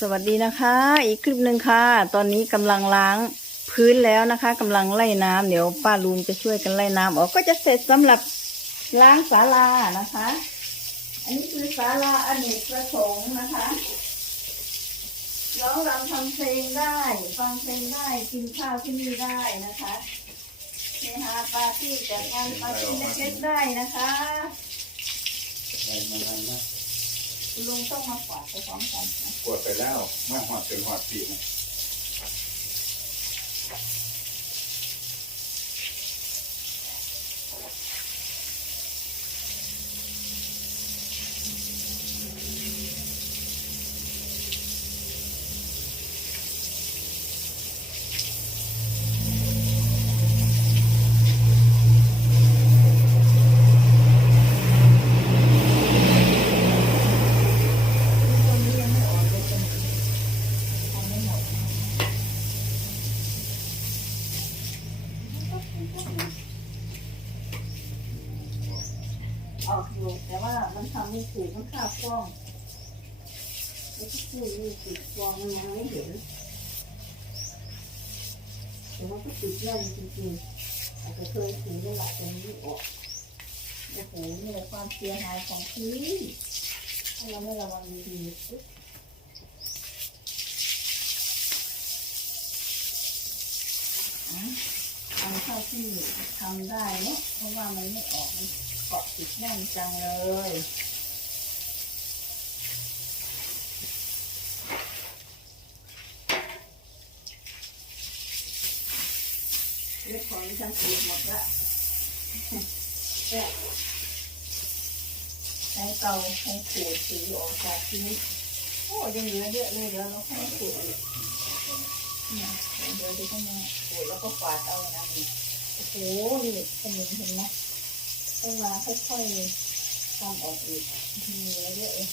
สวัสดีนะคะ อีกคลิปหนึ่งค่ะ ตอนนี้กำลังล้างพื้นแล้วนะคะกำลังไล่น้ำเดี๋ยวป้าลุงจะช่วยกันไล่น้ำออกก็จะเสร็จสำหรับล้างศาลานะคะ อันนี้คือศาลาอเนกประสงค์นะคะร้องรำทำเพลงได้ ฟังเพลงได้กินข้าวที่นี่ได้นะคะเฮฮาปาร์ตี้จัดงานปาร์ตี้เล็กๆได้นะคะ คุณลุงต้องมากวาดไปพร้อมกันนะ ปวดไปแล้วมาหอดจนหอดปีนะ ตรงนี้ยังไม่ออกเลยตรงนี้ทำไม่หมด ออกอยู่แต่ว่ามันทำไม่ถูกมันข้าวกล้องไอ้ที่พูดนี่ติดกล้องมันยังไม่เห็นแต่ว่าก็ติดแน่นจริงๆอาจจะเคยถือได้หลายตรงนี้ออกโอ้โหนี่แหละความเสียหายของพื้นถ้าเราไม่ระวังดีๆปุ๊บอะเอาเท่าที่ทำได้เนาะเพราะว่ามันไม่ออก เกาะติดแน่นจังเลยเรื่องของฉันติดหมดละเนี่ยใช้เตาให้ขูดสีออกจากชิ้โอ้ยังเหลือเยอะเลยเดี๋ยวเราค่อยขูดเนี่ยเดี๋ยวดูข้างในขูดแล้วก็ฝาดเอานะนี่โอ้โหนี่ขนมเห็นไหม ต้องมาค่อยๆทำออกอีกมีเหลือเยอะเลย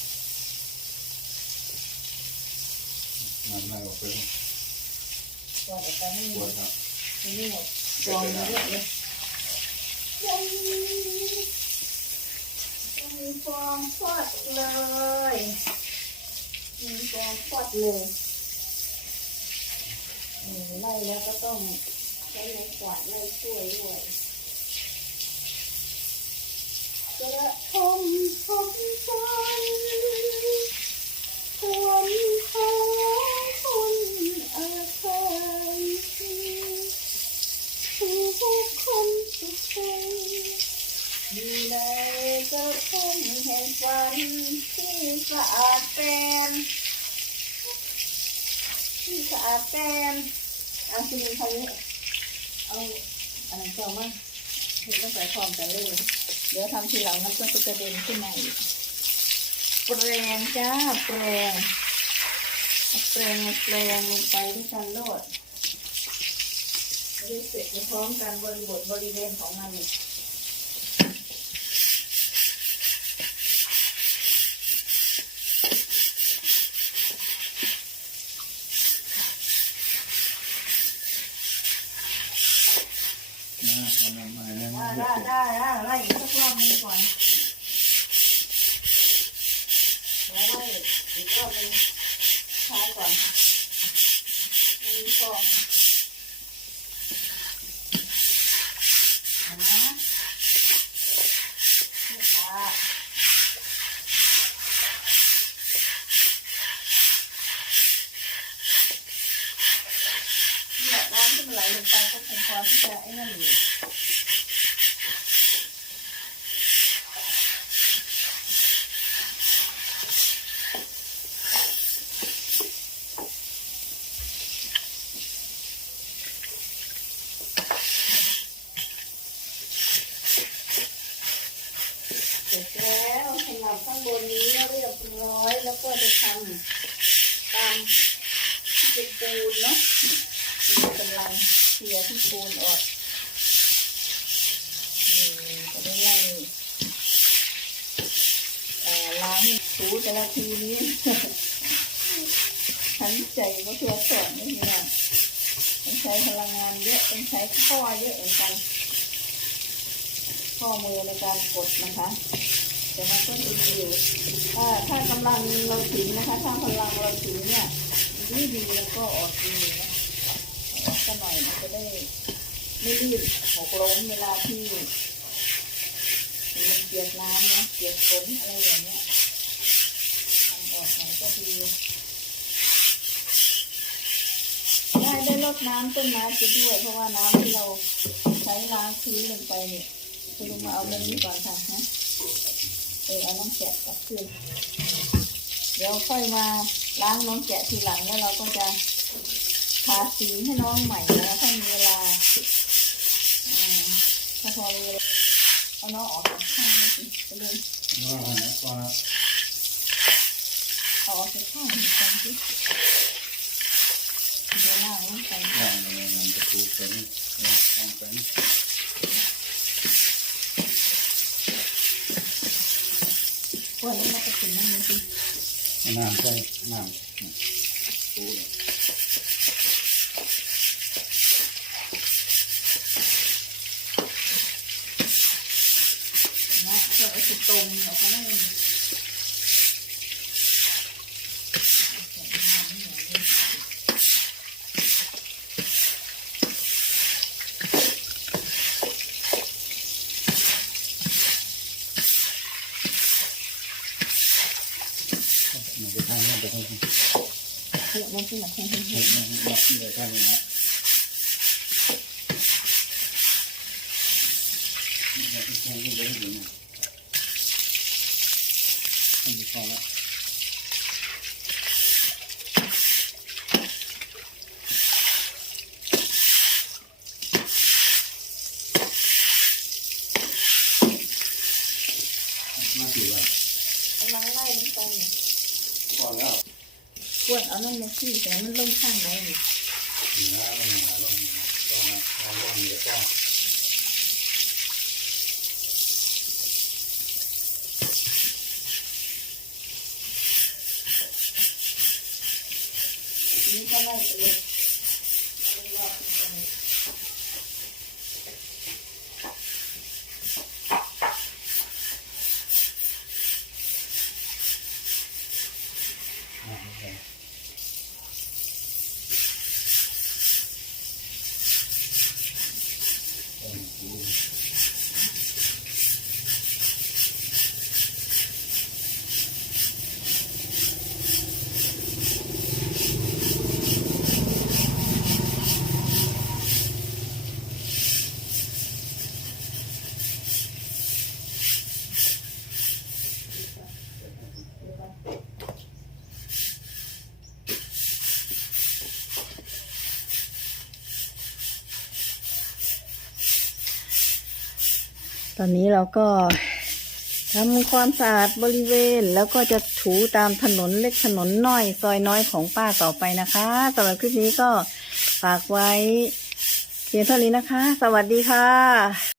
มันไม่ออกไปแล้วก่อนออกไปให้ปหมวดดครับนี่หมดกองเยอะเลยยังยังมีฟองฟอดเลยมีฟองฟอดเลยเออไล่แล้วก็ต้องใช้ไม้กวาดไล่ช่วยด้วยกระทมทมจันความของคุณอาเธยทุกคนทุกคน อยู่ในกระทงแห่งฝันที่สะอาดเป็นที่สะอาดเป็นเอาคุณลุงเขาเอาอันนั้นเจ้ามาเห็นต้องใส่พร้อมกันเลย เดี๋ยวทำทีหลังมันก็จะกระเด็นขึ้นมาอีกแปรงจ้าแปรงแปรงแปรงลงไปที่กันโลดไม่ได้เสร็จไปพร้อมกันบริบทบริเวณของมันนี่นะเอาน้ำมาเนี่ยมั ได้ น ได้ได้ได้ไล่อีกสั กรอบหนึงก่อนแล้วไล่อีกรอบนึงท้ายก่อนมีฟองนะนี่ค่ะเนี่ยน้ำที่มันไหลลงไปก็คงพอที่จะไอ้นั่นอยู่ เสร็จแล้วสำหรับข้างบนนี้ เรียบร้อยแล้วก็จะทำตามที่เป็นปูนเนาะนี่กำลังเคลียร์ที่ปูนออกจะได้ไล่ล้างให้ถูแต่ละทีนี้หันใจก็ตัวสอนนี่นะต้องใช้พลังงานเยอะต้องใช้ข้อเยอะเหมือนกัน ข้อมือในการกดนะคะ แต่มันก็ดีอยู่ถ้าถ้ากำลังเราถึงนะคะ ถ้าพลังเราถึงเนี่ยไม่ดีแล้วก็ออกดีนะออกก็หน่อยมันจะได้ไม่รีบหกล้มเวลาที่มันเปียกน้ำนะเปียกฝนอะไรอย่างเงี้ยทำออกหน่อยก็ดีได้ได้ลดน้ำต้นไม้ไปด้วย เพราะว่าน้ำที่เราใช้ล้างพื้นลงไปเนี่ยคุณลุงมาเอาเรื่องนี้ก่อนค่ะฮะ เออเอาน้ำแกะกลับคืนเดี๋ยวค่อยมาล้างน้องแกะทีหลังแล้วเราก็จะทาสีให้น้องใหม่นะถ้ามีเวลาอืมถ้าพอมีเวลาเอาน้องออกจากข้างนี้สิไปเลยว่านะว่าเอาออกจากข้างนี้ก่อนสิเดี๋ยวล่างลงไปวางเลยมันจะถูกเป็นวางเป็นปวดแล้วเราก็ถึงนั่นเลยสิ น้ำใส่น้ำถูเลย นะเพื่อเอาสิตรงออกมาได้เลยมันจะทำให้เป็นให้ เพื่อมันขึ้นมาแค่นี้ให้นับที่ไหนท่านนี่นะนี่ที่แค่ที่เล่นอยู่นะอันนี้พอแล้ว มาสี่วัน กำลังไล่ลงไปเนี่ย พอแล้ว กวนเอานั่นมาขี้แต่มันลงข้างไหนนี่เหนือลงมาลงมาก็มาเอาลงเดี๋ยวก็ ทีนี้ก็ไล่ไปเลยเอาไว้รอบนี้ไปเลย อ่าโอเคโอ้โห ตอนนี้เราก็ทำความสะอาดบริเวณ แล้วก็จะถูตามถนนเล็กถนนน้อย ซอยน้อยของป้าต่อไปนะคะสำหรับคลิปนี้ก็ฝากไว้เพียงเท่านี้นะคะ สวัสดีค่ะ